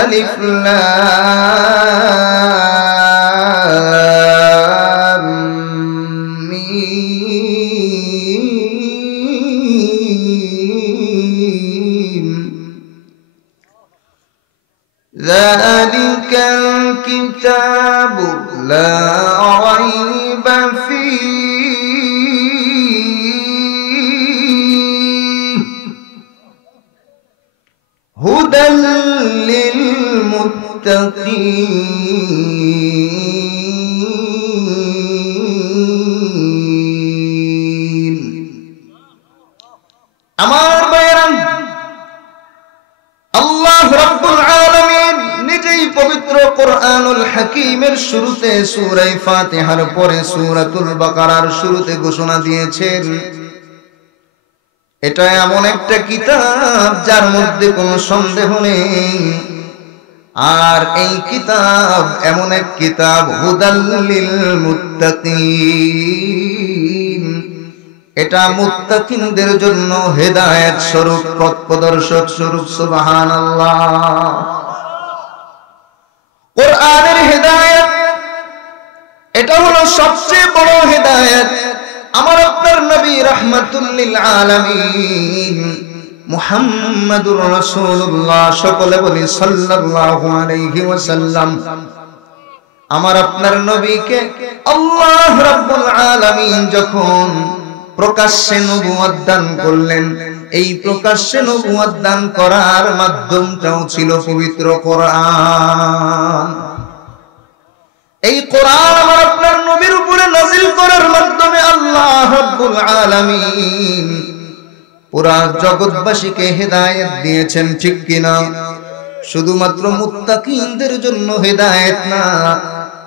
আলিফ লাম মিম যালিকাল কিতাবু লা রাইবা ফীহি হুদাল লিল মুত্তাকিন। আমার ভাইরা, আল্লাহ রাব্বুল আলামিন নিজেই পবিত্র কোরআনুল হাকীমের শুরুতে সূরা ফাতিহার পরে সূরাতুল বাকারার শুরুতে ঘোষণা দিয়েছেন, এটা এমন একটা কিতাব যার মধ্যে কোনো সন্দেহ নেই। আর এই কিতাব এমন এক কিতাব হুদাল লিল মুত্তাকিন, এটা মুত্তাকিনদের জন্য হেদায়েত স্বরূপ, পথ প্রদর্শক স্বরূপ। সুবহানাল্লাহ। কোরআনের হেদায়েত এটা হলো সবচেয়ে বড় হেদায়েত। আমার আপনার নবী রাহমাতুল লিল আলামিন মুহাম্মাদুর রাসূলুল্লাহ, সকলে বলি সাল্লাল্লাহু আলাইহি ওয়াসাল্লাম। আমার আপনার নবীকে আল্লাহ রাব্বুল আলামিন যখন প্রকাশ্যে নবুয়ত দান করলেন, এই প্রকাশ্যে নবুয়ত দান করার মাধ্যমটাও ছিল পবিত্র কোরআন। এই কোরআন আমার আপনার নবীর উপরে নাযিল করার মাধ্যমে আল্লাহ রাব্বুল আলামিন পুরা জগৎবাসীকে হেদায়েত দিয়েছেন, ঠিক কিনা? শুধুমাত্র মুত্তাকিনদের জন্য হেদায়েত না,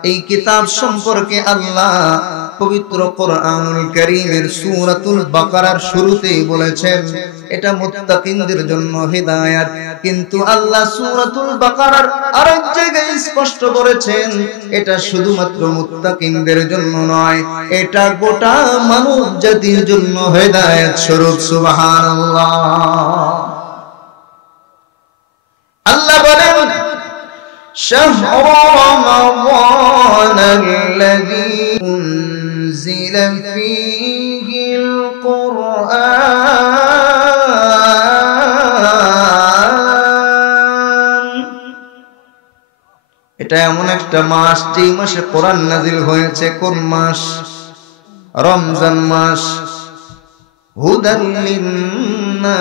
এই কিতাব সম্পর্কে আল্লাহ পবিত্র কোরআনুল কারীমের সূরাতুল বাকারার শুরুতেই বলেছেন এটা মুত্তাকিনদের জন্য হেদায়েত। কিন্তু আল্লাহ সূরাতুল বাকারার আরেক জায়গায় স্পষ্ট করেছেন এটা শুধুমাত্র মুত্তাকিনদের জন্য নয়, এটা গোটা মানব জাতির জন্য হেদায়েত স্বরূপ। সুবহানাল্লাহ। আল্লাহ বলেন শাহরু রমাদানাল্লাযী উনজিলা ফীহিল কুরআন, এটা এমন একটা মাস যেই মাসে কোরআন নাযিল হয়েছে। কোন মাস? রমজান মাস। হুদাল লিন্নাস,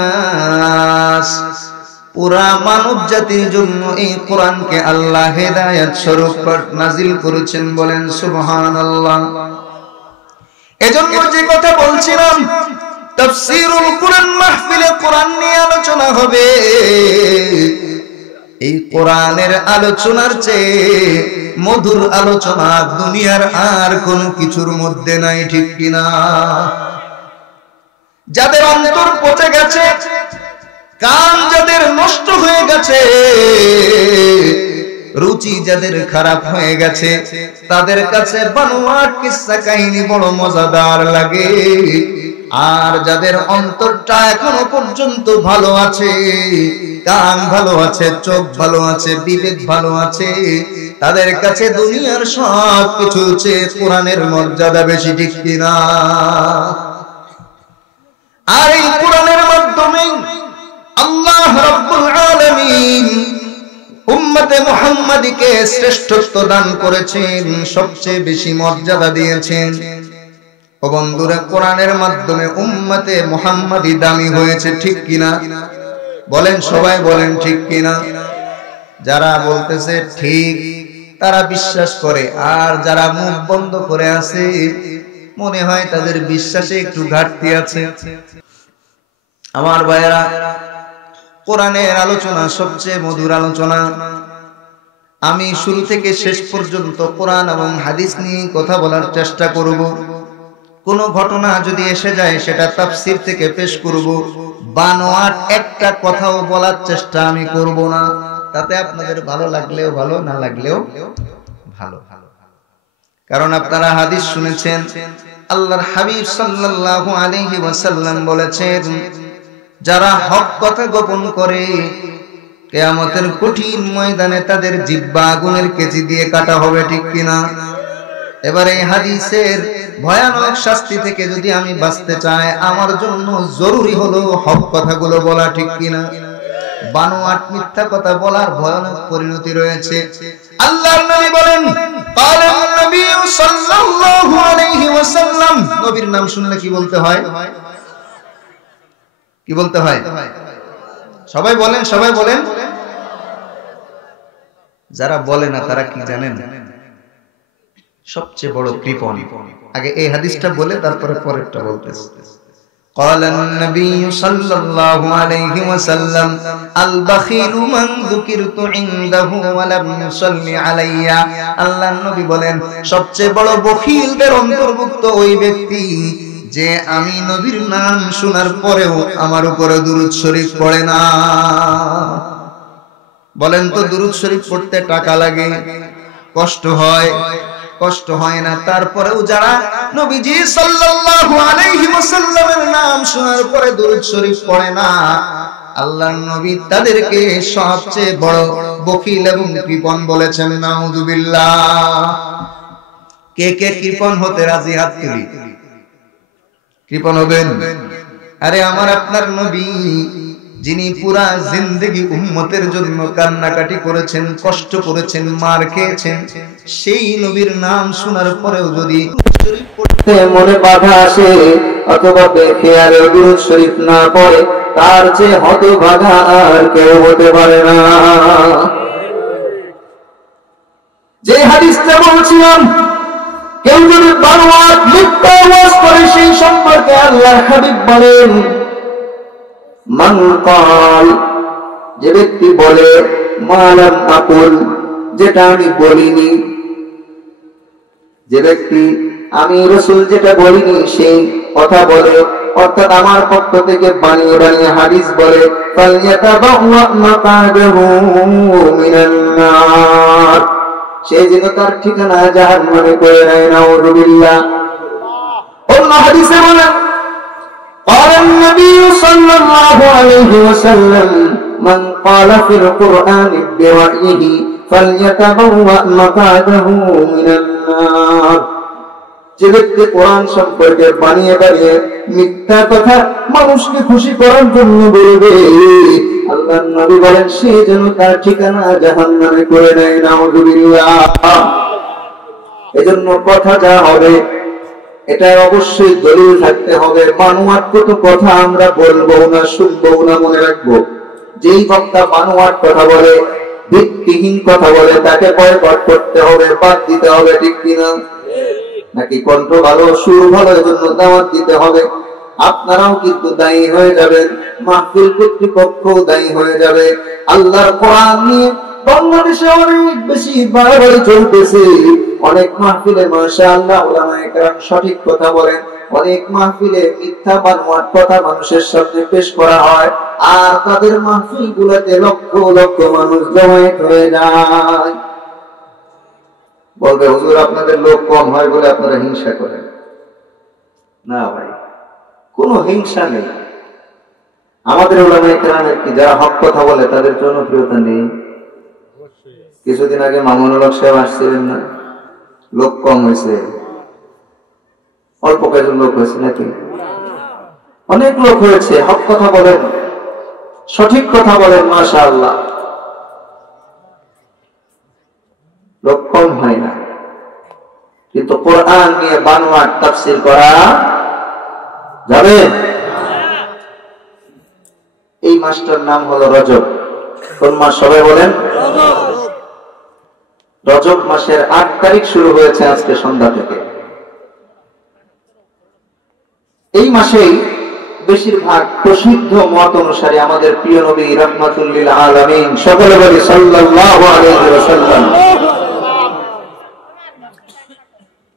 পুরা মানব জাতির জন্য এই কোরআনকে আল্লাহ হেদায়েত স্বরূপ নাযিল করেছেন। বলেন সুবহানাল্লাহ। এজন্য যে কথা বলছিলাম, তাফসীরুল কুরআন মাহফিলে কোরআন নিয়ে আলোচনা হবে। এই কোরআনের আলোচনার চেয়ে মধুর আলোচনা দুনিয়ার আর কোন কিছুর মধ্যে নাই, ঠিক কিনা? যাদের অন্তর পচে গেছে, কান যাদের নষ্ট হয়ে গেছে, রুচি যাদের খারাপ হয়ে গেছে, তাদের কাছে বানোয়াট কিসসা কাহিনী বড় মজাদার লাগে। আর যাদের অন্তরটা এখনো পর্যন্ত ভালো আছে, কান ভালো আছে, চোখ ভালো আছে, বিবেক ভালো আছে, তাদের কাছে দুনিয়ার সব কিছু চেয়ে কোরআনের মর্যাদা বেশি, ঠিক কিনা? আর এই কোরআনের মাধ্যমে আল্লাহ রাব্বুল আলামিন উম্মতে মুহাম্মাদীকে শ্রেষ্ঠত্ব দান করেছেন, সবচেয়ে বেশি মর্যাদা দিয়েছেন। ও বন্ধুরা, কোরআনের মাধ্যমে উম্মতে মুহাম্মাদী দামি হয়েছে, ঠিক কিনা? বলেন, সবাই বলেন, ঠিক কিনা? যারা বলতেছে ঠিক তারা বিশ্বাস করে, আর যারা মুখ বন্ধ করে আছে মনে হয় তাদের বিশ্বাসে একটু ঘাটতি আছে। আমার ভাইয়েরা, কোরআনের আলোচনা সবচেয়ে মধুর আলোচনা। আমি শুরু থেকে শেষ পর্যন্ত কোরআন এবং হাদিস নিয়ে কথা বলার চেষ্টা করব। কোন ঘটনা যদি এসে যায় সেটা তাফসীর থেকে পেশ করব, বানোয়াট একটা কথাও বলার চেষ্টা আমি করব না। তাতে আপনাদের ভালো লাগলেও ভালো, না লাগলেও ভালো। কারণ আপনারা হাদিস শুনেছেন, আল্লাহর হাবিব সাল্লাল্লাহু আলাইহি ওয়াসাল্লাম বলেছেন, যারা হক কথা গোপন করে, কিয়ামতের কঠিন ময়দানে তাদের জিহ্বা আগুনের কেচি দিয়ে কাটা হবে, ঠিক কিনা? এবারে এই হাদিসের ভয়ানক শাস্তি থেকে যদি আমি বাঁচতে চাই, আমার জন্য জরুরি হলো হক কথাগুলো বলা, ঠিক কিনা? বানোয়াট মিথ্যা কথা বলার ভয়ানক পরিণতি রয়েছে। আল্লাহর নবী বলেন, ক্বালান নবী সাল্লাল্লাহু আলাইহি ওয়াসাল্লাম, নবীর নাম শুনলে কি বলতে হয়? কি বলতে হয়? সবাই বলেন, সবাই বলেন। যারা বলে না তারা কি জানেন? সবচেয়ে বড় কৃপণ। আগে এই হাদিসটা বলে তারপরে পরেরটা বলতেছে। قال النبي صلى الله عليه وسلم البخيل من ذكرت عنده ولم يصلي علي। আল্লাহর নবী বলেন, সবচেয়ে বড় বখিলদের অন্তর্ভুক্ত ওই ব্যক্তি যে আমি নবীর নাম শোনার পরেও আমার উপরে দুরূদ শরীফ পড়ে না। বলেন তো, দুরূদ শরীফ পড়তে টাকা লাগে, কষ্ট হয়, কষ্ট হয় না? তারপরেও যারা নবীজি সাল্লাল্লাহু আলাইহি ওয়াসাল্লামের নাম শোনার পরে দুরূদ শরীফ পড়ে না, আল্লাহর নবী তাদেরকে সবচেয়ে বড় বখিল এবং কৃপণ বলেছেন। নাউযুবিল্লাহ। কে কে কৃপণ হতে রাজি? হাত তুলি। কৃপণ হবেন? আরে আমার আপনার নবী, যিনি পুরা জিন্দেগি উম্মতের জন্য কান্নাকাটি করেছেন, কষ্ট করেছেন, মার খেয়েছেন, সেই নবীর নাম শোনার পরেও যদি মনে বাধা আসে অথবা বেখেয়ালে দুরূদ শরীফ না পড়ে, তার চেয়ে হতভাগা আর কেউ হতে পারে না। যে হাদিসটা বলছিলাম, কেউ যদি বানোয়াট মিথ্যা ওয়াজ করে, সেই সম্পর্কে আল্লাহর হাবিব বলেন, মান ক্বাল, যে ব্যক্তি বলে, মালাম আকুল, যেটা আমি বলিনি, যে ব্যক্তি আমি রাসূল যেটা বলিনি সেই কথা বলে, অর্থাৎ আমার পক্ষ থেকে বানিয়ে বানিয়ে হাদিস বলে, ফালইয়াতাবাওয়া মাকাদাহু মিনান নার, সে যেন তার ঠিকানা জাহান্নামে করে নেয়। নাউযুবিল্লাহ। অন্য হাদিসে বলেন, قال النبي صلى الله عليه وسلم من قال في القرآن برأيه فليتبوأ مقعده من النار। যে ব্যক্তি কোরআন সম্পর্কে বানিয়ে বানিয়ে মিথ্যা কথা মানুষকে খুশি করার জন্য বলবে, আল্লাহর নবী বলেন সে যেন তার ঠিকানা জাহান্নামে করে নেয়। নাউযুবিল্লাহ। এজন্য কথা যা হবে এটা অবশ্যই দলিল থাকতে হবে। বানোয়াট কত কথা আমরা বলবো না, শুনবো না, মনে রাখবো। যেই বক্তা বানোয়াট কথা বলে, ভিত্তিহীন কথা বলে, তাকে বয়কট করতে হবে, বাদ দিতে হবে, ঠিক কিনা? নাকি কণ্ঠ ভালো, সুর ভালো, এজন্য দাওয়াত দিতে হবে? আপনারাও কিন্তু দায়ী হয়ে যাবেন, মাহফিল কর্তৃপক্ষও দায়ী হয়ে যাবে। আল্লাহর কোরআন নিয়ে বাংলাদেশে অনেক বেশি বাড়াবাড়ি চলতেছে। অনেক মাহফিলে মাশাআল্লাহ উলামায়ে কেরাম সঠিক কথা বলেন, অনেক মাহফিলে মিথ্যা বানোয়াট কথা মানুষের সামনে পেশ করা হয়, আর তাদের মাহফিল গুলোতে লক্ষ লক্ষ মানুষ জমায়েত হয়ে যায়। বলবে, হুজুর আপনাদের লোক কম হয় বলে আপনারা হিংসা করেন। না ভাই, কোনো হিংসা নেই। আমাদের উলামায়ে কেরামের কি যারা হক কথা বলে তাদের জনপ্রিয়তা নেই? কিছুদিন আগে মামুনুল হক সাহেব আসছিলেন না? লোক কম হয়েছে? অল্প কয়েকজন লোক হয়েছে নাকি? অনেক লোক হয়েছে। হক কথা বলেন, সঠিক কথা বলেন, মাশাআল্লাহ, লোক কম হয় না। কিন্তু কোরআন নিয়ে বানোয়াট তাফসীর করা যাবে? এই মাসটার নাম হলো রজব। কোন মাস? সবাই বলেন। রজব মাসের ৮ তারিখ শুরু হয়েছে আজকে সন্ধ্যা থেকে। এই মাসেই বেশিরভাগ প্রসিদ্ধ মত অনুসারে আমাদের প্রিয় নবী রাহমাতুল লিল আলামিন, সকলে বলি সাল্লাল্লাহু আলাইহি ওয়াসাল্লাম,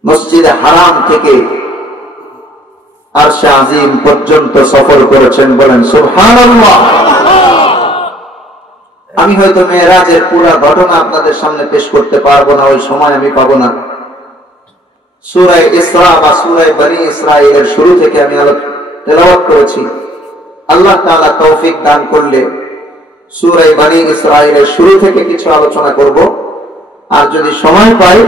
মসজিদে হারাম থেকে আরশে আজিম পর্যন্ত সফর করেছেন। বলেন সুবহানাল্লাহ। আমি হয়তো মেরাজের পুরো ঘটনা আপনাদের সামনে পেশ করতে পারবো না, ওই সময় আমি পাবো না। সূরা ইসরা বা সূরা বনী ইসরাঈলের শুরু থেকে আমি তেলাওয়াত করেছি। আল্লাহ তাআলা তৌফিক দান করলে সূরা বনী ইসরাঈলের শুরু থেকে কিছু আলোচনা করব, আর যদি সময় পাই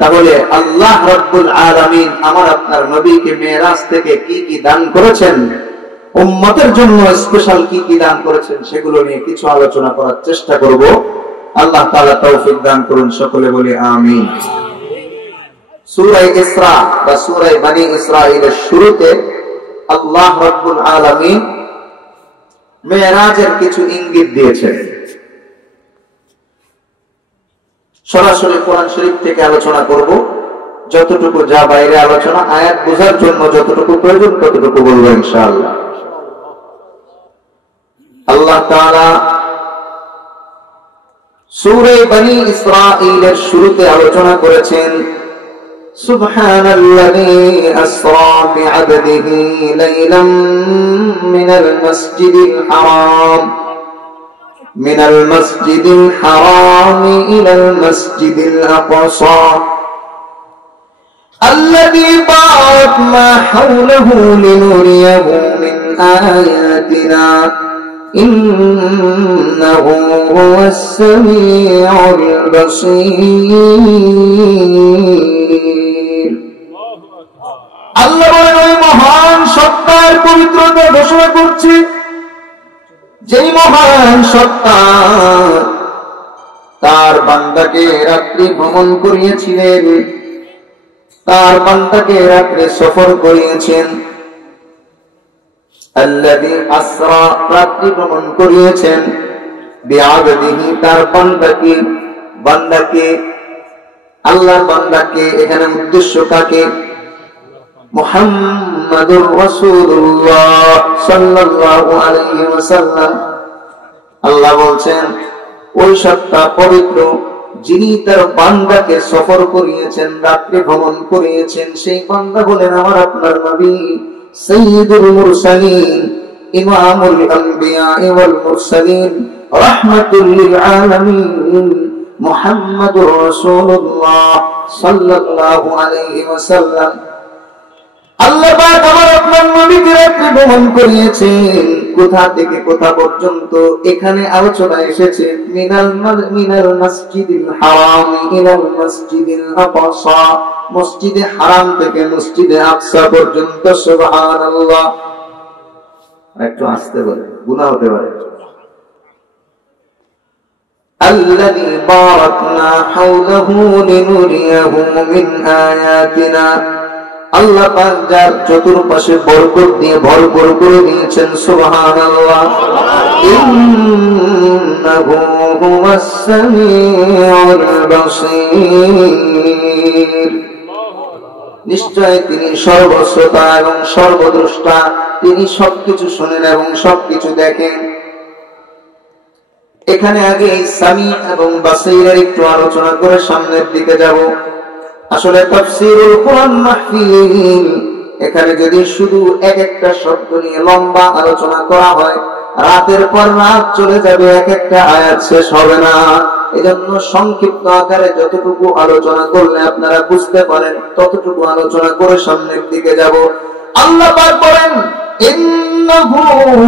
তাহলে আল্লাহ রাব্বুল আলামিন আমার আপনার নবীকে মেরাজ থেকে কি কি দান করেছেন, উম্মতের জন্য স্পেশাল কি কি দান করেছেন, সেগুলো নিয়ে কিছু আলোচনা করার চেষ্টা করব। আল্লাহ তাআলা তৌফিক দান করুন, সকলে বলি আমিন। সূরা ইসরা বা সূরা বনী ইসরাঈলের শুরুতে আল্লাহ রাব্বুল আলামিন মেরাজের কিছু ইঙ্গিত দিয়েছেন। সরাসরি কোরআন শরীফ থেকে আলোচনা করব, যতটুকু যা বাইরে আলোচনা আয়াত বোঝার জন্য যতটুকু প্রয়োজন ততটুকু বলবো ইনশাআল্লাহ। আল্লাহ তাআলা সূরা বনী ইসরাঈলের শুরুতে আলোচনা করেছেন, সুবহানাল্লাযী আসরা বিআবদিহি লাইলাম মিনাল মাসজিদিল হারাম ইলাল মাসজিদিল আকসা الذي باركنا حوله لنريه من آياتنا إنه هو السميع البصير। আল্লাহ বলেন, ওই মহান সত্তার পবিত্রতা ঘোষণা করছি, যেই মহান সত্তা তার বান্দাকে রাত্রি ভ্রমণ করিয়েছিলেন, তার বান্দাকে রাত্রে সফর করিয়েছেন। আল্লাযী আসরা, রাত্রি ভ্রমণ করিয়েছেন, বিআবদিহি, তার বান্দাকে আল্লাহর বান্দাকে, এখানে উদ্দেশ্য কাকে? মুহাম্মাদুর রাসূলুল্লাহ সাল্লাল্লাহু আলাইহি ওয়াসাল্লাম। আল্লাহ বলছেন, ওই সত্তা পবিত্র যিনি তার বান্দাকে সফর করিয়েছেন, রাত্রি ভ্রমণ করিয়েছেন, সেই বান্দা বলেন আমার আপনার নবী সাইয়্যিদুল মুরসালিন, ইমামুল আম্বিয়া ওয়াল মুরসালিন, রাহমাতুল লিল আলামিন, মুহাম্মাদুর রাসূলুল্লাহ সাল্লাল্লাহু আলাইহি ওয়াসাল্লাম। আল্লাহ পাক আমার আপনার নবীকে রাত্রি ভ্রমণ করিয়েছেন। কোথা থেকে কোথা পর্যন্ত? এখানে আলোচনা এসেছে মিনাল মাসজিদিল হারাম ইলাল মাসজিদিল আকসা, মসজিদে হারাম থেকে মসজিদে আকসা পর্যন্ত। সুবহানাল্লাহ, একটু আস্তে বলে, গুনাহ হতে পারে। আল্লাযী বারাকনা হাওলাহু লিনুরিয়াহু মিন আয়াতিনা, আল্লাহ পাক যার চতুর্পাশে বরকত দিয়ে ভরপুর করে দিয়েছেন। সুবহানাল্লাহ, ইন্নাহু হুয়াস সামিউল বাসীর, নিশ্চয় তিনি সর্বশ্রোতা এবং সর্বদ্রষ্টা, তিনি সবকিছু শুনেন এবং সবকিছু দেখেন। এখানে আগে সামি এবং বাসীরের একটু আলোচনা করে সামনের দিকে যাব। আসলে তাফসীরুল কুরআন মাহফিল, এখানে যদি শুধু এক একটা শব্দ নিয়ে লম্বা আলোচনা করা হয়, রাতের পর রাত চলে যাবে, এক একটা আয়াত শেষ হবে না। এজন্য সংক্ষিপ্ত আকারে যতটুকু আলোচনা করলে আপনারা বুঝতে পারেন ততটুকু আলোচনা করে সামনের দিকে যাব। আল্লাহ পাক বলেন, ইন্নাহু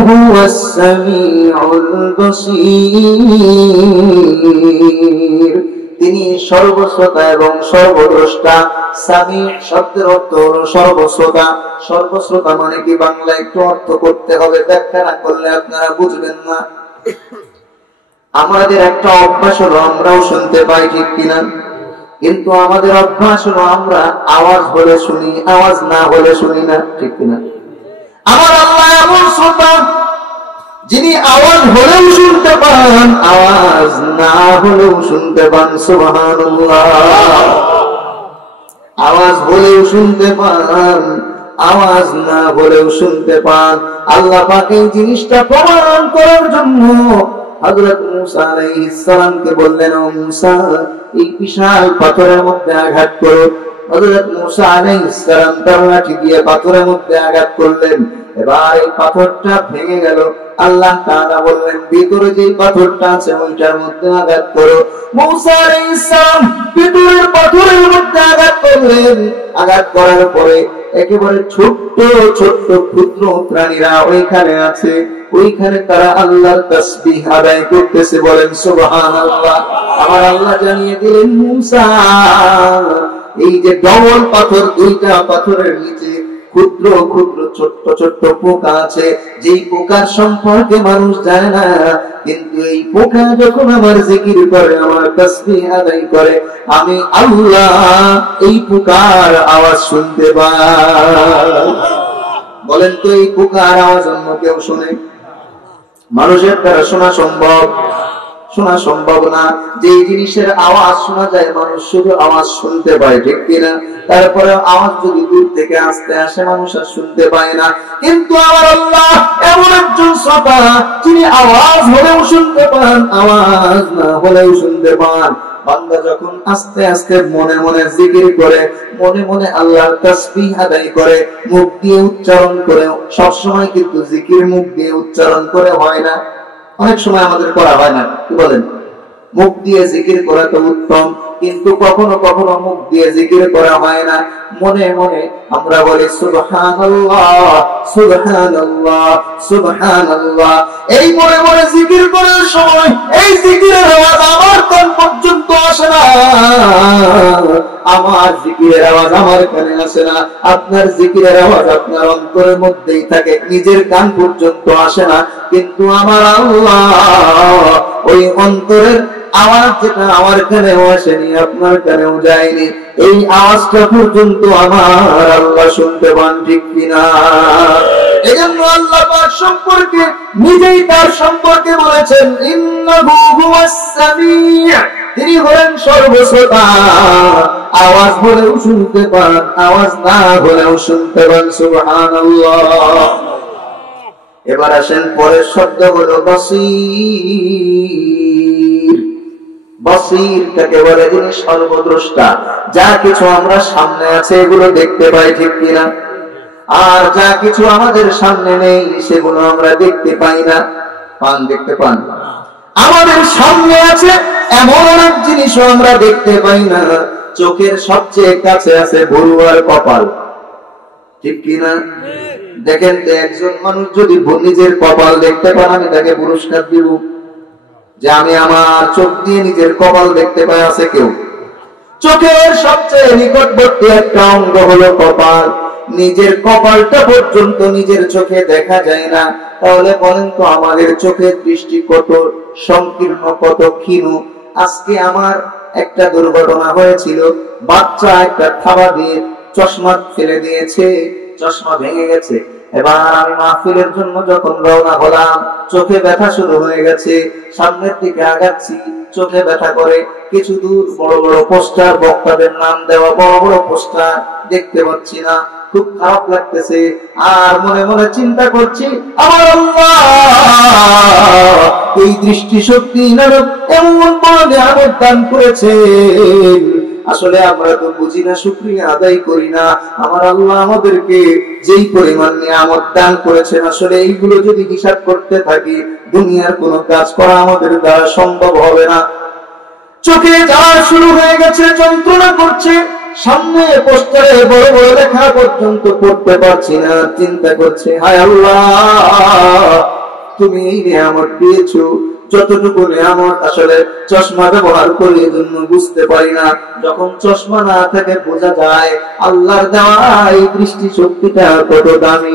হুয়াস সামিউল বাসীর, তিনি সর্বশ্রোতা এবং সর্বদ্রষ্টা। সামি শব্দের অর্থ হলো সর্বশ্রোতা। সর্বশ্রোতা মানে কি? বাংলা একটু অর্থ করতে হবে, ব্যাখ্যা না করলে আপনারা বুঝবেন না। আমাদের একটা অভ্যাস হলো আমরাও শুনতে পাই, ঠিক কিনা? কিন্তু আমাদের অভ্যাস হলো আমরা আওয়াজ হলে শুনি, আওয়াজ না হলে শুনি না, ঠিক কিনা? আমার আল্লাহ এমন শ্রোতা যিনি আওয়াজ হলেও শুনতে পান, আওয়াজ না হলেও শুনতে পান। সুবহানাল্লাহ, আওয়াজ হলেও শুনতে পান, আওয়াজ না হলেও শুনতে পান। আল্লাহ পাক এই জিনিসটা প্রমাণ করার জন্য হযরত মুসা আলাইহিস সালামকে বললেন, ও মুসা, এই বিশাল পাথরের মধ্যে আঘাত করো। হযরত মুসা আলাইহিস সালাম তার লাঠি দিয়ে পাথরের মধ্যে আঘাত করলেন। এবার এই পাথরটা ভেঙে গেল। আল্লাহ তাআলা বললেন, ভিতরে যে পাথরটা আছে ওইটার মধ্যে আঘাত করো। মুসা আলাইহিস সালাম ভিতরের পাথরের মধ্যে আঘাত করলেন। আঘাত করার পরে একেবারে ছোট্ট ছোট্ট ক্ষুদ্র প্রাণীরা ওইখানে আছে, ওইখানে তারা আল্লাহর তাসবিহ আদায় করতেছে। বলেন সুবহানাল্লাহ। আমার আল্লাহ জানিয়ে দিলেন, মুসা এই যে ডবল পাথর, দুইটা পাথরের নিচে ক্ষুদ্র ক্ষুদ্র ছোট্ট ছোট্ট পোকা আছে, যেই পোকার সম্পর্কে মানুষ জানে না, কিন্তু এই পোকা যখন আমার জিকির করে, আমার তাসবিহ আদায় করে, আমি আল্লাহ এই পোকার আওয়াজ শুনতে পাই। বলেন তো এই পোকার আওয়াজ অন্য কেউ শোনে? মানুষের দ্বারা শোনা সম্ভব? শোনা সম্ভব না। যে জিনিসের আওয়াজ শোনা যায়, মানুষ শুধু আওয়াজ শুনতে পায়, ঠিক কিনা? তারপরে আওয়াজ যদি দূর থেকে আসতে আসে, মানুষ আর শুনতে পায় না। কিন্তু আমার আল্লাহ এমন একজন সত্তা, যিনি আওয়াজ হলেও শুনতে পান, আওয়াজ না হলেও শুনতে পান। বান্দা যখন আস্তে আস্তে মনে মনে জিকির করে, মনে মনে আল্লাহর তাসবিহ আদায় করে, মুখ দিয়ে উচ্চারণ করে, সব সময় কিন্তু জিকির মুখ দিয়ে উচ্চারণ করে হয় না, অনেক সময় আমাদের করা হয় না, কি বলেন? মুখ দিয়ে জিকির করা তো উত্তম, কিন্তু কখনো কখনো মুখ দিয়ে জিকির করা হয় না, মনে মনে আমরা বলি সুবহানাল্লাহ সুবহানাল্লাহ সুবহানাল্লাহ। এই মনে মনে জিকির করার সময় এই জিকিরের আওয়াজ আমার কান পর্যন্ত আসে না, আমার জিকিরের আওয়াজ আমার কানে আসে না, আপনার জিকিরের আওয়াজ আপনার অন্তরের মধ্যেই থাকে, নিজের কান পর্যন্ত আসে না। কিন্তু আমার আল্লাহ ওই অন্তরের আওয়াজ, যেটা আমার কানেও আসেনি, আপনার কানেও যায়নি, এই আওয়াজটা পর্যন্ত আমার আল্লাহ শুনতে পান, ঠিক কিনা? এজন্য আল্লাহ পাক সম্পর্কে নিজেই তার সম্পর্কে বলেছেন, ইন্নাহু হুয়াস সামিউ, তিনি হলেন সর্বশ্রোতা, আওয়াজ হলেও শুনতে পান, আওয়াজ না হলেও শুনতে পান। সুবহানাল্লাহ। এবার আসেন পরের শব্দ হলো বসীর। বসীর কাকে বলে? যিনি সর্বদ্রষ্টা, যা কিছু আমরা সামনে আছে এগুলো দেখতে পাই, ঠিক কিনা? আর যা কিছু আমাদের সামনে নেই সেগুলো আমরা দেখতে পাই না। পান? দেখতে পান? আমাদের সামনে আছে এমন অনেক জিনিসও আমরা দেখতে পাই না। চোখের সবচেয়ে কাছে আছে ভুরু আর কপাল, ঠিক কিনা? দেখেন তো, একজন মানুষ যদি নিজের কপাল দেখতে পান, আমি তাকে পুরস্কার দিব যে আমি আমার চোখ দিয়ে নিজের কপাল দেখতে পাই। আছে কেউ? চোখের সবচেয়ে নিকটবর্তী একটা অঙ্গ হলো কপাল, নিজের কপালটা পর্যন্ত নিজের চোখে দেখা যায় না। তাহলে বলেন তো, আমাদের চোখের দৃষ্টি কত সংকীর্ণ, কত ক্ষীণ। আজকে আমার একটা দুর্ঘটনা হয়েছিল, বাচ্চা একটা থাবা দিয়ে চশমা ফেলে দিয়েছে, চশমা ভেঙে গেছে। এবার আমি মাহফিলের জন্য যখন রওনা হলাম, চোখে ব্যথা শুরু হয়ে গেছে, সামনের দিকে আগাচ্ছি, চোখে ব্যথা করে। কিছু দূর বড় বড় পোস্টার, বক্তাদের নাম দেওয়া বড় বড় পোস্টার, দেখতে পাচ্ছি না, খুব খারাপ লাগতেছে। আর মনে মনে চিন্তা করছি, আমার আল্লাহ এই দৃষ্টি শক্তি এমন বড় নিয়ামত দান করেছেন, আসলে আমরা তো বুঝি না, শুকরিয়া আদায় করি না। আমার আল্লাহ আমাদেরকে যেই পরিমাণ নিয়ামত দান করেছেন, আসলে এইগুলো যদি হিসাব করতে থাকি, দুনিয়ার কোনো কাজ করা আমাদের দ্বারা সম্ভব হবে না। চোখে যাওয়া শুরু হয়ে গেছে, যন্ত্রণা করছে, সামনে পোস্টারে বড় বড় লেখা পর্যন্ত পড়তে পারছি না। চিন্তা করছে, হায় আল্লাহ, তুমি এই নিয়ামত দিয়েছো, যতটুকু নিয়ামত আসলে চশমা ব্যবহার করি এজন্য বুঝতে পারি না। যখন চশমা না থাকে বোঝা যায় আল্লাহর দেওয়া এই দৃষ্টি শক্তিটা কত দামি।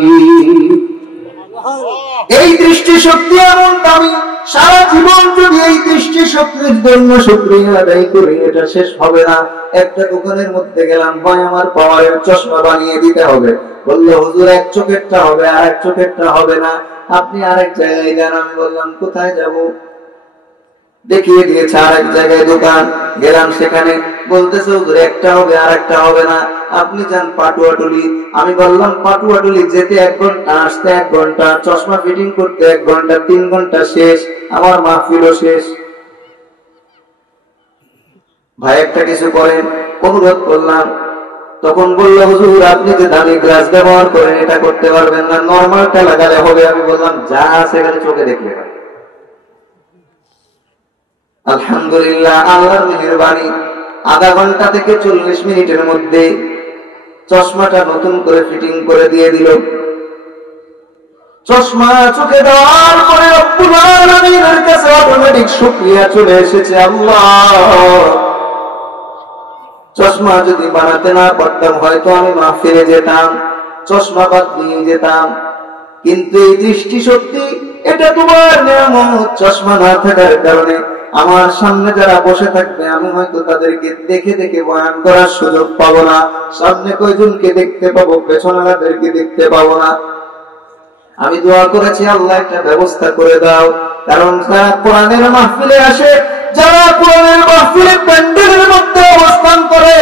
এই দৃষ্টি শক্তি এমন দামি, সারা জীবন যদি এই দৃষ্টি শক্তির জন্য শুকরিয়া আদায় করি, এটা শেষ হবে না। একটা দোকানের মধ্যে গেলাম, ভাই আমার পাওয়ারের চশমা বানিয়ে দিতে হবে। বললো, হুজুর এক চোখেরটা হবে, আর এক চোখেরটা হবে না, আপনি আরেক জায়গায় যান। আমি বললাম, কোথায় যাব? দেখিয়ে দিয়েছে আরেক জায়গায় দোকান, গেলাম সেখানে, বলতেছে হুজুর একটা হবে, আর একটা হবে না, আপনি যান পাটুয়াটুলি। আমি বললাম, পাটুয়াটুলি যেতে 1 ঘন্টা, আসতে 1 ঘন্টা, চশমা ফিটিং করতে 1 ঘন্টা, 3 ঘন্টা শেষ, আমার মাহফিলও শেষ। ভাই একটা কিছু করেন, অনুরোধ করলাম। তখন বললো, হুজুর আপনি যে দামি গ্লাস ব্যবহার করেন এটা করতে পারবেন না, নরমালটা লাগালে হবে। আমি বললাম, যা আছে এখানে চোখে দেখলে। আলহামদুলিল্লাহ, আল্লাহর মেহেরবানি, আধা ঘন্টা থেকে 40 মিনিটের মধ্যে চশমাটা নতুন করে ফিটিং করে দিয়ে দিল। চশমা চোখে দেওয়ার পরে রব্বুল আলামিনের কাছে অটোমেটিক শুকরিয়া চলে এসেছে, আল্লাহ চশমা যদি বানাতে না পারতাম হয়তো আমি মাহফিলে যেতাম, চশমা বাদ নিয়ে যেতাম, কিন্তু এই দৃষ্টি শক্তি এটা তোমার নিয়ামত। চশমা না থাকার কারণে আমার সামনে যারা বসে থাকবে আমি হয়তো তাদেরকে দেখে দেখে বয়ান করার সুযোগ পাবো না, সামনে কয়জনকে দেখতে পাবো পেছনেরাদেরকে দেখতে পাবো না। আমি দোয়া করেছি আল্লাহ একটা ব্যবস্থা করে দাও, কারণ যারা কোরআনের মাহফিলে আসে, যারা কোরআনের মাহফিলে প্যান্ডেলের মধ্যে অবস্থান করে,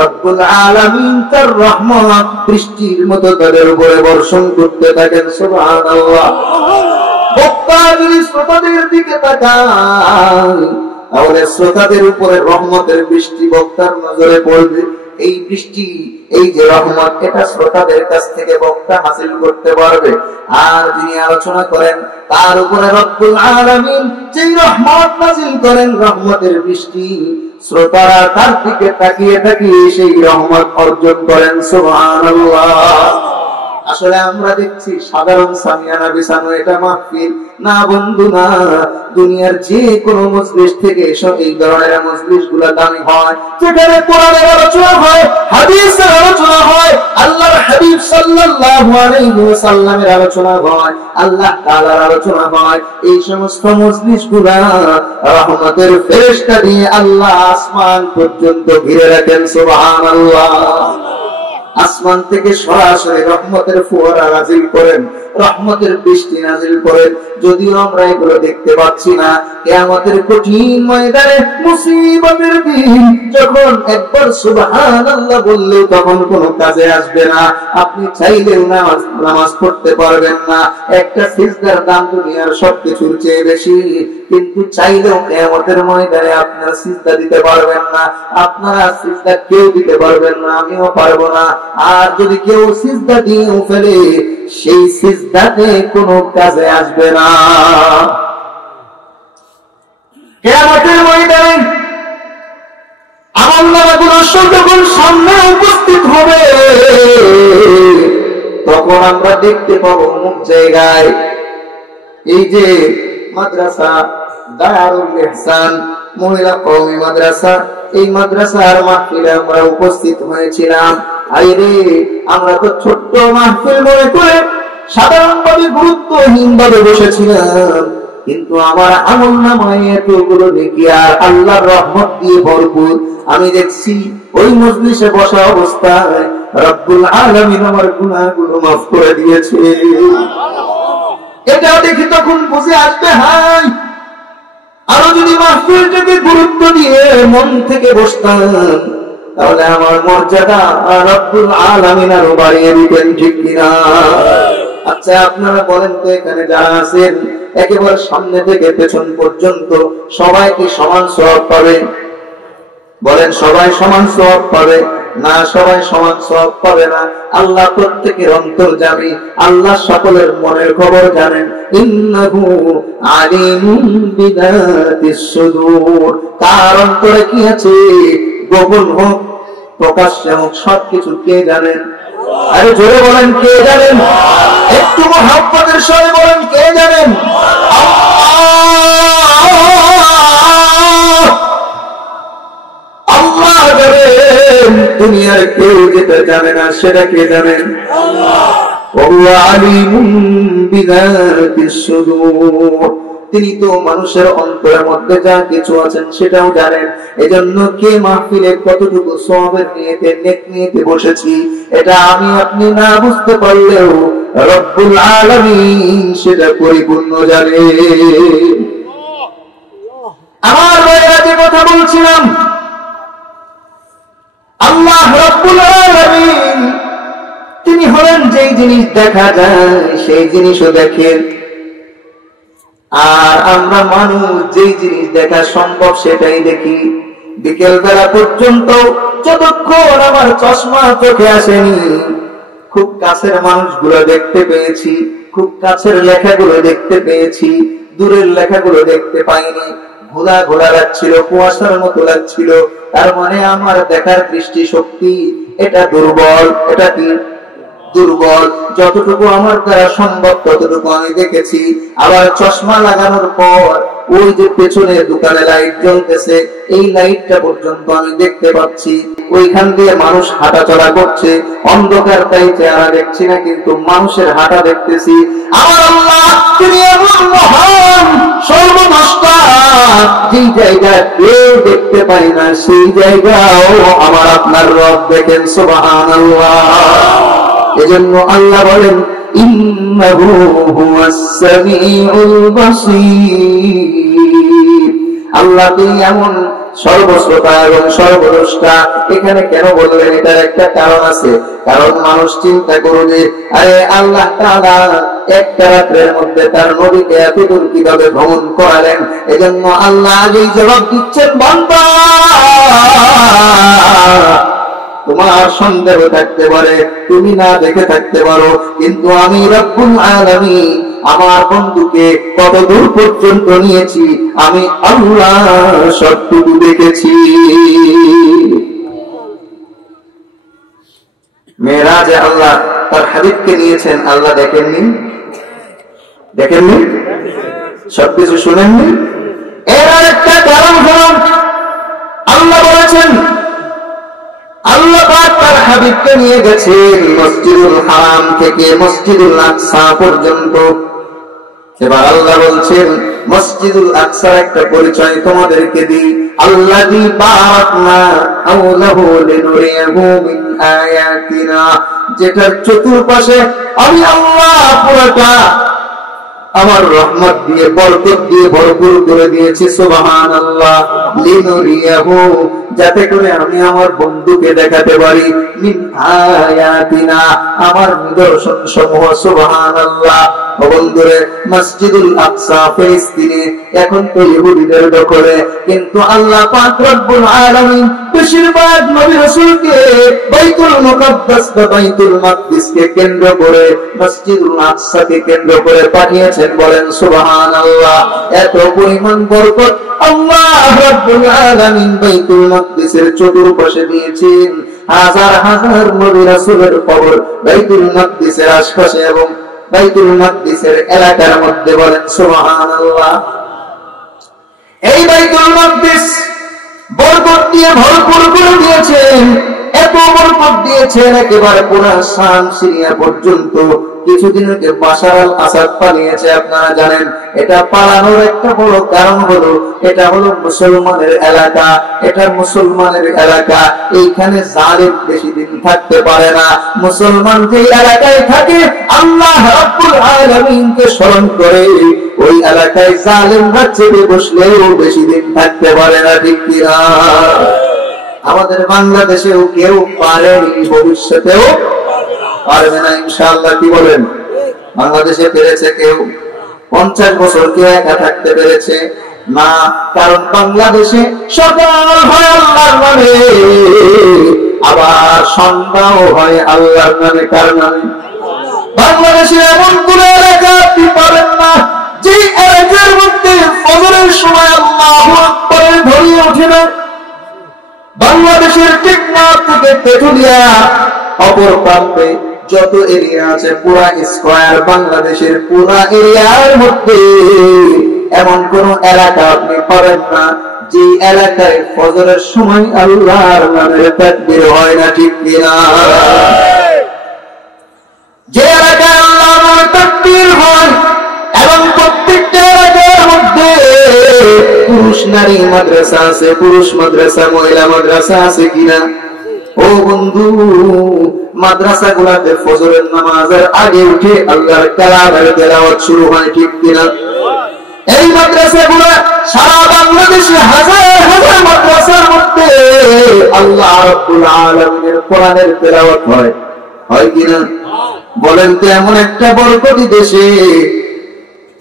রব্বুল আলামিন তার রহমত বৃষ্টির মতো তাদের উপরে বর্ষণ করতে থাকেন। সুবহানাল্লাহ। বক্তা যদি শ্রোতাদের দিকে তাকায় তাহলে শ্রোতাদের উপরে রহমতের বৃষ্টি বক্তার নজরে পড়বে। এই বৃষ্টি, এই যে রহমত, এটা শ্রোতাদের কাছ থেকে বক্তা হাসিল করতে পারবে। আর যিনি আলোচনা করেন তার উপরে রব্বুল আলামিন যেই রহমত নাযিল করেন, রহমতের বৃষ্টি, শ্রোতারা তার দিকে তাকিয়ে তাকিয়ে সেই রহমত অর্জন করেন। সুবহানাল্লাহ। আসলে আমরা দেখছি সাধারণ সামিয়ানা বিছানো এটা মাহফিল না বন্ধু, না। দুনিয়ার যে কোনো মজলিস থেকে এসব এই ধরনের মজলিস গুলা দামি হয়, যেখানে কোরআনের আলোচনা হয়, হাদিসের আলোচনা হয়, আল্লাহর হাবিব সাল্লাল্লাহু আলাইহি ওয়াসাল্লামের আলোচনা হয়, আল্লাহ তাআলার আলোচনা হয়। এই সমস্ত মজলিস গুলা রহমতের ফেরেশতা দিয়ে আল্লাহ আসমান পর্যন্ত ঘিরে রাখেন। সুবহানাল্লাহ। আসমান থেকে সরাসরি রহমতের ফোয়ারা নাযিল করেন, রহমতের বৃষ্টি নাযিল করেন। যদিও আমরা এগুলো দেখতে পাচ্ছি না, কিয়ামতের কঠিন ময়দানে মুসিবতের দিন যখন একবার সুবহানাল্লাহ বললেও তখন কোনো কাজে আসবে না। আপনি চাইলেও নামাজ পড়তে পারবেন না। একটা সিজদার দাম দুনিয়ার সবকিছুর চেয়ে বেশি, কিন্তু চাইলেও কিয়ামতের ময়দানে আপনারা সিজদা দিতে পারবেন না। আপনারা সিজদা কেউ দিতে পারবেন না, আমিও পারবো না। আর যদি কেউ সিজদা দিয়েও ফেলে, সেই সিজদাতে কোনো কাজে আসবে না। কিয়ামতের ময়দানে আমলনামাগুলো যখন সামনে উপস্থিত হবে, তখন আমরা দেখতে পাবো অমুক জায়গায় এই যে মাদ্রাসা দারুল ইহসান মহিলা কওমি মাদ্রাসা, এই মাদ্রাসার মাহফিলে আমরা উপস্থিত হয়েছিলাম। আইরে, আমরা তো ছোট্ট মাহফিল মনে করে সাধারণভাবে গুরুত্বহীন ভাবে বসেছিলাম, কিন্তু আমার আমলনামায় এতগুলো নেকি আর আল্লাহর রহমত দিয়ে ভরপুর। আমি দেখছি ওই মজলিসে বসা অবস্থায় রব্বুল আলামিন আমার গুনাহগুলো মাফ করে দিয়েছে। এটা দেখি তখন বুঝে আসবে, হাই আরো যদি মাহফিলটাকে গুরুত্ব দিয়ে মন থেকে বসতাম, তাহলে আমার মর্যাদা রব্বুল আলামিন আরো বাড়িয়ে দিতেন, ঠিক কিনা? আচ্ছা আপনারা বলেন তো, এখানে যারা আছেন একেবারে সামনে থেকে পেছন পর্যন্ত সবাই কি সমান সওয়াব পাবে? বলেন, সবাই সমান সওয়াব পাবে না? সবাই সমান সওয়াব পাবে না। আল্লাহ প্রত্যেকের অন্তর্যামী, আল্লাহ সকলের মনের খবর জানেন। ইন্নাহু আলিমুন বিযাতিস সুদূর। তার অন্তরে কি আছে, গোপন হোক প্রকাশ্যে হোক, সবকিছু কে জানেন? আরে জোরে বলেন, কে জানেন? একটু মহব্বতের সঙ্গে বলেন, কে জানেন? আল্লাহ জানেন। দুনিয়ার কেউ যেটা জানে না সেটা কে জানেন? আল্লাহ। ওয়া আলিমুন বিযাতিস সুদূর। তিনি তো মানুষের অন্তরের মধ্যে যা কিছু আছেন সেটাও জানেন। এজন্য কে মাহফিলে কতটুকু সওয়াবের নিয়তে নেক নিয়তে বসেছি, এটা আমি আপনি না বুঝতে পারলেও রব্বুল আলামিন সেটা পরিপূর্ণ জানে। আমার ভাইরা, যে কথা বলছিলাম, আল্লাহ রব্বুল আলামিন তিনি হলেন যেই জিনিস দেখা যায় সেই জিনিসও দেখেন। আর আমরা মানুষ যেই জিনিস দেখা সম্ভব সেটাই দেখি। বিকেল বেলা পর্যন্ত যতক্ষণ আমার চশমা চোখে আসেনি, খুব কাছের মানুষগুলো দেখতে পেয়েছি, খুব কাছের লেখাগুলো দেখতে পেয়েছি, দূরের লেখাগুলো দেখতে পাইনি। ঘোলা ঘোলা লাগছিল, কুয়াশার মতো লাগছিল। তার মানে আমার দেখার দৃষ্টি শক্তি এটা দুর্বল। এটা কি দুর্বল। যতটুকু আমার দ্বারা সম্ভব ততটুকু আমি দেখেছি। আবার চশমা লাগানোর পর ওই যে পেছনে দোকানে লাইট জ্বলতেছে, এই লাইটটা পর্যন্ত আমি দেখতে পাচ্ছি। ওইখান দিয়ে মানুষ হাঁটা চলা করছে, অন্ধকার তাই চেহারা দেখছি না, কিন্তু মানুষের হাঁটা দেখতেছি। আমার আল্লাহ তিনি এমন মহান, সর্বদ্রষ্টা, যেই জায়গা কেউ দেখতে পাই না সেই জায়গাও আমার আপনার রব দেখেন। সুবহানাল্লাহ। এজন্য আল্লাহ বলেন ইন্নাহু হুয়াস সামিউল বাসীর। আল্লাহ তিনি এমন সর্বশ্রোতা এবং সর্বদ্রষ্টা। এখানে কেন বললেন? এটার একটা কারণ আছে। কারণ মানুষ চিন্তা করবে, আরে আল্লাহ তাআলা একটা রাতের মধ্যে তার নবীকে এতদূর কিভাবে ভ্রমণ করালেন? এজন্য আল্লাহ এই জবাব দিচ্ছেন, বান্দা তোমার সন্দেহ থাকতে পারে, তুমি না দেখে থাকতে পারো, কিন্তু আমি রব্বুল আলামিন আমার বন্ধুকে কত দূর পর্যন্ত নিয়েছি আমি আল্লাহ সবটুকু দেখেছি। মেরাজে আল্লাহ তার হাবিবকে নিয়েছেন, আল্লাহ দেখেননি? দেখেননি? সবকিছু শুনেননি? এর আরেকটা কারণ হল আল্লাহ বলেছেন, আল্লাহ পাক তার হাবিবকে নিয়ে গেছেন মসজিদুল হারাম থেকে মসজিদুল আকসা পর্যন্ত। এবার আল্লাহ বলছেন মসজিদুল আকসার একটা পরিচয় তোমাদেরকে দিই। আল্লাযী বারাকনা হাওলাহু লিনুরিয়াহু মিন আয়াতিনা, যেটার চতুর্পাশে আমি আল্লাহ পুরোটা আমার রহমত দিয়ে বরকত দিয়ে ভরপুর করে দিয়েছি। সুবহানাল্লাহ। লিনুরিয়াহু, যাতে করে আমি আমার বন্ধুকে দেখাতে পারি, মিন আয়াতিনা, আমার নিদর্শন সমূহ। সুবহানাল্লাহ। বন্ধুরে, মসজিদুল আকসা ফিলিস্তিনে এখন তো ইহুদিদের দখলে, কিন্তু আল্লাহ পাক রব্বুল আলামিন বেশিরভাগ নবী রাসূলকে বাইতুল মুকাদ্দাস বা বাইতুল মাকদিসকে কেন্দ্র করে মসজিদুল আকসাকে কেন্দ্র করে পাঠিয়েছেন। বলেন সুবহানাল্লাহ। এত পরিমাণ বরকত আল্লাহ রব্বুল আলামিন বাইতুল মাকদিসের চতুর্পাশে দিয়েছেন। হাজার হাজার নবী রাসূলের কবর বাইতুল মাকদিসের আশপাশে এবং বাইতুল মাকদিসের এলাকার মধ্যে। বলেন সুবহানাল্লাহ। এই বাইতুল মাকদিস বরকত দিয়ে ভরপুর করে দিয়েছেন। এত বরকত দিয়েছেন একেবারে পুরা শাম সিরিয়া পর্যন্ত। কিছুদিন আগে বাশার আল আসাদ পালিয়েছে, আপনারা জানেন। এটা পালানোর একটা বড় কারণ হলো এটা হলো মুসলমানের এলাকা, এটা মুসলমানের এলাকা। এইখানে জালিম বেশি দিন থাকতে পারে না। মুসলমান যে এলাকায় থাকে আল্লাহ রাব্বুল আলামিনকে স্মরণ করে ওই এলাকায় জালিমরা চেপে বসলেও বেশি দিন থাকতে পারে না। ঠিক কিনা? আমাদের বাংলাদেশেও কেউ পারেনি, ভবিষ্যতেও পারবে না ইনশাআল্লাহ। কি বলেন? বাংলাদেশে পেরেছে কেউ? 50 বছর কে একা থাকতে পেরেছে না? কারণ বাংলাদেশে সকাল হয় আল্লাহর নামে, আবার সন্ধ্যাও হয় আল্লাহর নামে। কার নামে? বাংলাদেশের এমন কোন এলাকা আপনি পাবেন না যে এলাকার মধ্যে ফজরের সময় আল্লাহু আকবার ধ্বনি ওঠে না। বাংলাদেশের টেকনাফ থেকে তেঁতুলিয়া অপর প্রান্তে যত এরিয়া আছে পুরা স্কয়ার বাংলাদেশের পুরা এরিয়ার মধ্যে এমন কোন এলাকা আপনি পাবেন না যে এলাকায় ফজরের সময় আল্লাহর নামের তাকবীর হয় না। ঠিক কিনা? যে এলাকায় আল্লাহর নামের তাকবীর হয় এবং প্রত্যেকটা এলাকার মধ্যে পুরুষ নারী মাদ্রাসা আছে, পুরুষ মাদ্রাসা মহিলা মাদ্রাসা আছে কিনা? ও বন্ধু, মাদ্রাসা গুলাতে ফজরের নামাজের আগে উঠে আল্লাহর কালামের তেলাওয়াত শুরু হয়। ঠিক কিনা? এই মাদ্রাসা গুলা সারা বাংলাদেশে হাজার হাজার মাদ্রাসার মধ্যে আল্লাহ রাব্বুল আলামিনের কোরআনের তেলাওয়াত হয়। হয় কিনা? বলেন তো, এমন একটা বরকতি দেশে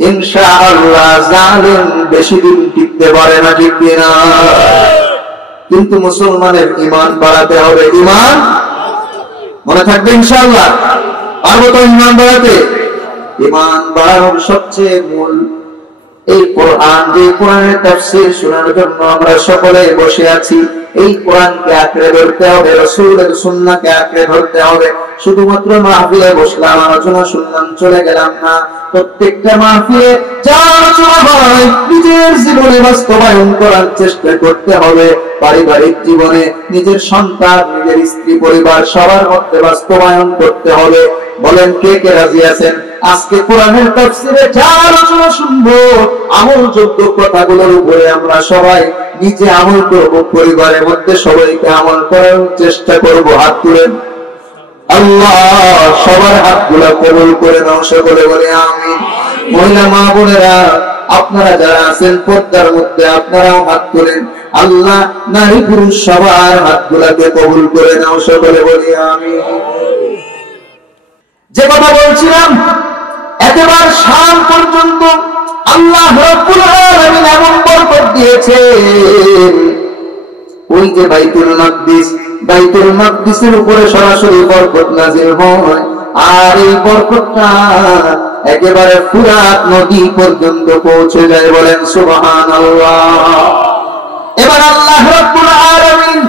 ইনশাআল্লাহ জালেম বেশি দিন টিকতে পারে না। ঠিক কিনা? কিন্তু মুসলমানের ঈমান বাড়াতে হবে। ঈমান মনে থাকবে ইনশাআল্লাহ। পারবো তো ঈমান বাড়াতে? ঈমান বাড়ানোর সবচেয়ে মূল এই কোরআন, যে কোরআনের তাফসীর শোনার জন্য আমরা সকলে বসে আছি, এই কোরআনকে আঁকড়ে ধরতে হবে, রাসূলের সুন্নাহকে আঁকড়ে ধরতে হবে। শুধুমাত্র মাহফিলে বসলাম, আলোচনা শুনলাম, চলে গেলাম না। প্রত্যেকটা মাহফিলে যা আলোচনা হয় নিজের জীবনে বাস্তবায়ন করার চেষ্টা করতে হবে। পারিবারিক জীবনে নিজের সন্তান, নিজের স্ত্রী, পরিবার সবার মধ্যে বাস্তবায়ন করতে হবে। বলেন কে কে রাজি আছেন? আজকে কোরআনের তাফসীরে যা আলোচনা শুনবো, আমলযোগ্য কথাগুলোর উপরে আমরা সবাই নিজে আমল করব, পরিবারের মধ্যে সবাইকে আমল করার চেষ্টা করব। হাত তুলেন। আল্লাহ সবার হাতগুলা কবুল করে নাও, সকলে বলে আমিন। মহিলা মা বোনেরা, আপনারা যারা আছেন পর্দার মধ্যে, আপনারাও হাত তুলেন। আল্লাহ নারী পুরুষ সবার হাতগুলাকে কবুল করে নাও, সকলে বলি আমিন। যে কথা বলছিলাম, একেবারে শাম পর্যন্ত আল্লাহ রাব্বুল আলামিন এমন বরকত দিয়েছেন। ওই যে বাইতুল মাকদিস, বাইতুল মাকদিসের উপরে সরাসরি বরকত নাযিল হয়, আর এই বরকতটা একেবারে ফুরাত নদী পর্যন্ত পৌঁছে যায়। বলেন সুবহানাল্লাহ। এবার আল্লাহ রাব্বুল আলামিন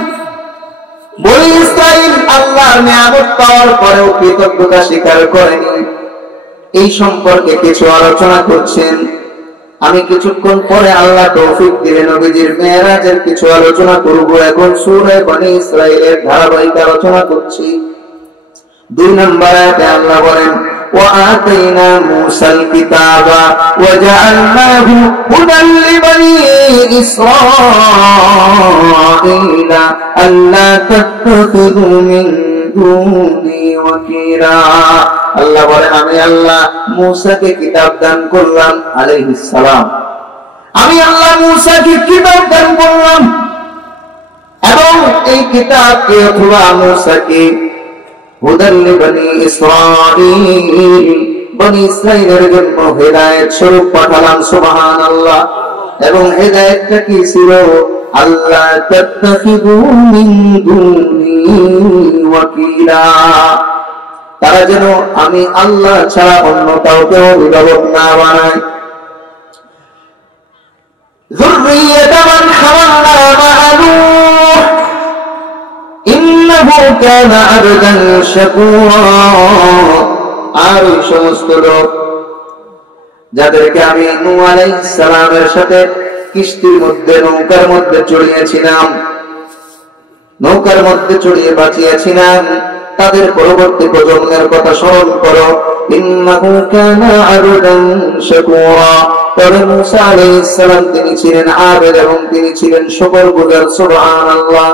বনি ইসরাইল আল্লাহর নিয়ামত পাওয়ার পরেও কৃতজ্ঞতা স্বীকার করেনি, এই সম্পর্কে কিছু আলোচনা করছেন। আমি কিছুক্ষণ পরে আল্লাহ তৌফিক দিলে নবীজির মেরাজের কিছু আলোচনা করব। এখন সূরা বনি ইসরাইলের ধারাবাহিক আলোচনা করছি। 2 নম্বর আয়াতে আল্লাহ বলেন, وآتينا موسى الكتاب وجعلناه هدى لبني إسرائيل ألا تتخذوا من دوني وكيلا। আল্লাহ বলে, আমি আল্লাহ মূসাকে কিতাব দান করলাম আলাইহিস সালাম। আমি আল্লাহ মূসাকে কিতাব দান করলাম, এবং এই কিতাবকে অথবা মূসাকে হুদাল লিবনি ইসরাঈল, বনি ইসরাঈলের জন্য হেদায়েত স্বরূপ পাঠালাম। সুবহানাল্লাহ। এবং হেদায়েতটা কি ছিল? আল্লাহ তাত্তাখিযু মিন দুনি ওয়াকিলা, তারা যেন আমি আল্লাহ ছাড়া অন্য কাউকে অভিভাবক না বানায়। যুররিয়াতা মান হামালনা মা'a নূহ ইন্নাহু কানা আবদান শাকুরা। আর ওই সমস্ত লোক যাদেরকে আমি নূহ আলাইহিস সালামের সাথে কিস্তির মধ্যে, নৌকার মধ্যে চড়িয়েছিলাম, নৌকার মধ্যে চড়িয়ে বাঁচিয়েছিলাম, তাদের পরবর্তী প্রজন্মের কথা স্মরণ করো। ইন্নাহু কানা আবদান শাকুরা। তবে মূসা আলাইহিস সালাম তিনি ছিলেন আবেদ এবং তিনি ছিলেন শুকরগুজার। সুবহানাল্লাহ।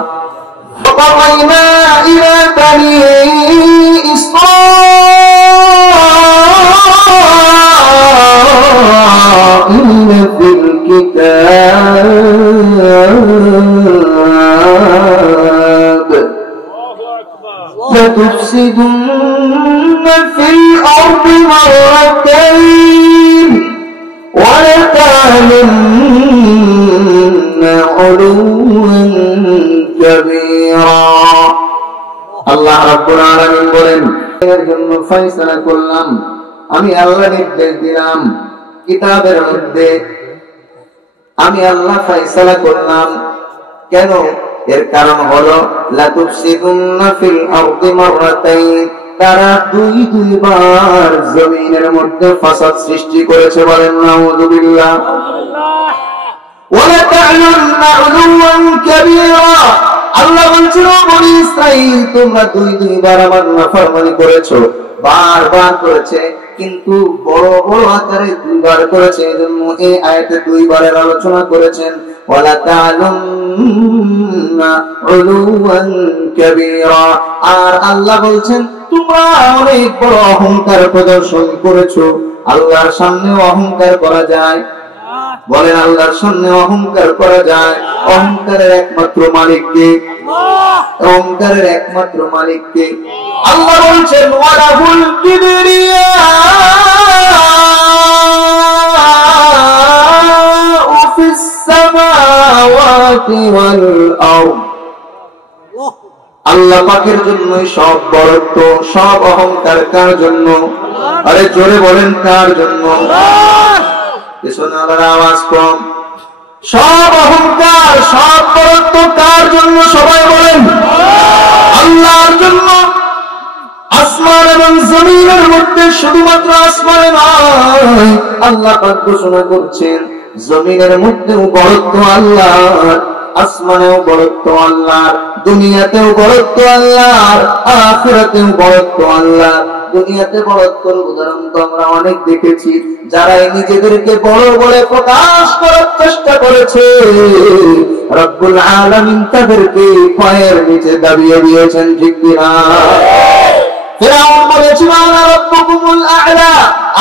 وقضينا إلى بني إسرائيل في الكتاب لتفسدن في الأرض مرتين ولتعلن علوا كبيرا। আল্লাহ রাব্বুল আলামিন বলেন, এর জন্য ফয়সালা করলাম, আমি আল্লাহ নির্দেশ দিলাম কিতাবের মধ্যে, আমি আল্লাহ ফয়সালা করলাম। কেন? এর কারণ হলো লাতুফসিদুন্না ফিল আরদি মাররাতাইন, তারা দুইবার জমিনের মধ্যে ফাসাদ সৃষ্টি করেছে। বলেন নাউযুবিল্লাহ। ওয়ালা তা'লান্না উলুওয়ান কাবীরা। আল্লাহ বলছিল, বনি ইসরাঈল তোমরা দুইবার আমার নাফরমানি করেছো, বারবার করেছে, কিন্তু বড় বড় আকারে দুইবার করেছে। এজন্য এই আয়াতে দুইবারের আলোচনা করেছেন। ওয়ালা তা'লান্না উলুওয়ান কাবীরা। আর আল্লাহ বলছেন, তোমরা অনেক বড় অহংকার প্রদর্শন করেছো। আল্লাহর সামনে অহংকার করা যায়? বলেন, আল্লাহর সামনে অহংকার করা যায়? অহংকারের একমাত্র মালিক কে? অহংকারের একমাত্র মালিক কে? আল্লাহ বলছেন, ওয়ালাহুল কিবরিয়াউ ফিস সামাওয়াতি ওয়াল আরদ। আল্লাহ পাকের জন্যই সব বড়ত্ব, সব অহংকার কার জন্য? আরে জোরে বলেন, কার জন্য? পেছনে আবার আওয়াজ কম। সব অহংকার, সব বরত্ব কার জন্য? সবাই বলেন আল্লাহর জন্য। আসমান এবং জমিনের মধ্যে শুধুমাত্র আসমানে নয়, আল্লাহ পাক ঘোষণা করছেন জমিনের মধ্যেও বরত্ব আল্লাহর, আসমানেও বরত্ব আল্লাহর, দুনিয়াতেও বরত্ব আল্লাহর, আখিরাতেও বরত্ব আল্লাহর। দুনিয়াতে বরত্বের উদাহরণ তো আমরা অনেক দেখেছি, যারা নিজেদেরকে বড় বলে প্রকাশ করার চেষ্টা করেছে, রব্বুল আলামিন তাদেরকে পায়ের নিচে দাবিয়ে দিয়েছেন, ঠিক কিনা? ফিরআউন বলেছিল আনা রাব্বুকুমুল আ'লা,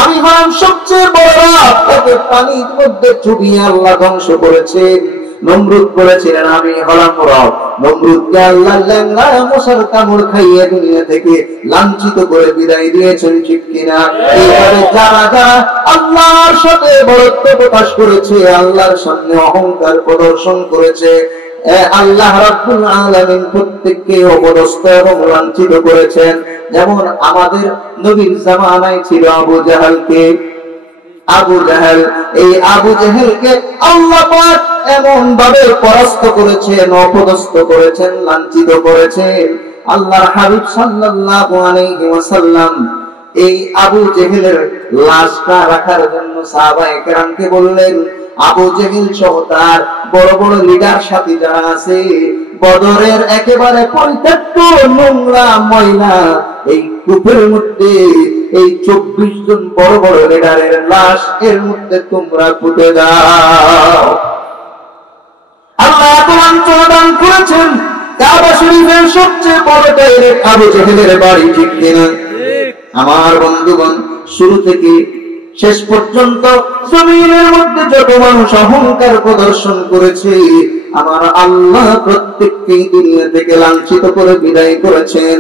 আমি হলাম সবচেয়ে বড় রব। ওকে পানির মধ্যে চুবিয়ে আল্লাহ ধ্বংস করেছেন। নমরুদ বলেছিলেন আমি হলাম রব। নমরুদকে আল্লাহ ল্যাংড়া মশার কামড় খাইয়ে দুনিয়া থেকে লাঞ্ছিত করে বিদায় দিয়েছেন, ঠিক কিনা? এইভাবে যারা যারা আল্লাহর সাথে বরত্ব প্রকাশ করেছে, আল্লাহর সামনে অহংকার প্রদর্শন করেছে, আল্লাহ রাব্বুল আলামিন প্রত্যেককে অপদস্থ এবং লাঞ্ছিত করেছেন। যেমন আমাদের নবীর জামানায় ছিল আবু জাহালকে, আবু জাহেল, এই আবু জাহেলকে আল্লাহ পাক এমন ভাবে পরাস্ত করেছেন, অপদস্থ করেছেন, লাঞ্ছিত করেছেন। আল্লাহর হাবিব সাল্লাল্লাহু আলাইহি ওয়াসাল্লাম এই আবু জেহেলের লাশটা রাখার জন্য সাহাবায়ে কেরামকে বললেন, আবু জেহেল সহ তার বড় বড় লিডার সাথী যারা আছে, বদরের একেবারে পরিত্যক্ত নোংরা ময়লা এই কূপের মধ্যে এই 24 জন বড় বড় লিডারের লাশ এর মধ্যে তোমরা পুঁতে দাও। আল্লাহ তোমার দান করেছেন কাবা শরীফের সবচেয়ে বড় ডাইরেক্ট আবু জেহেলের বাড়ি, ঠিক কিনা? আমার বন্ধুগণ, শুরু থেকে শেষ পর্যন্ত জমিনের মধ্যে যত মানুষ অহংকার প্রদর্শন করেছে, আমার আল্লাহ প্রত্যেককেই দুনিয়া থেকে লাঞ্ছিত করে বিদায় করেছেন।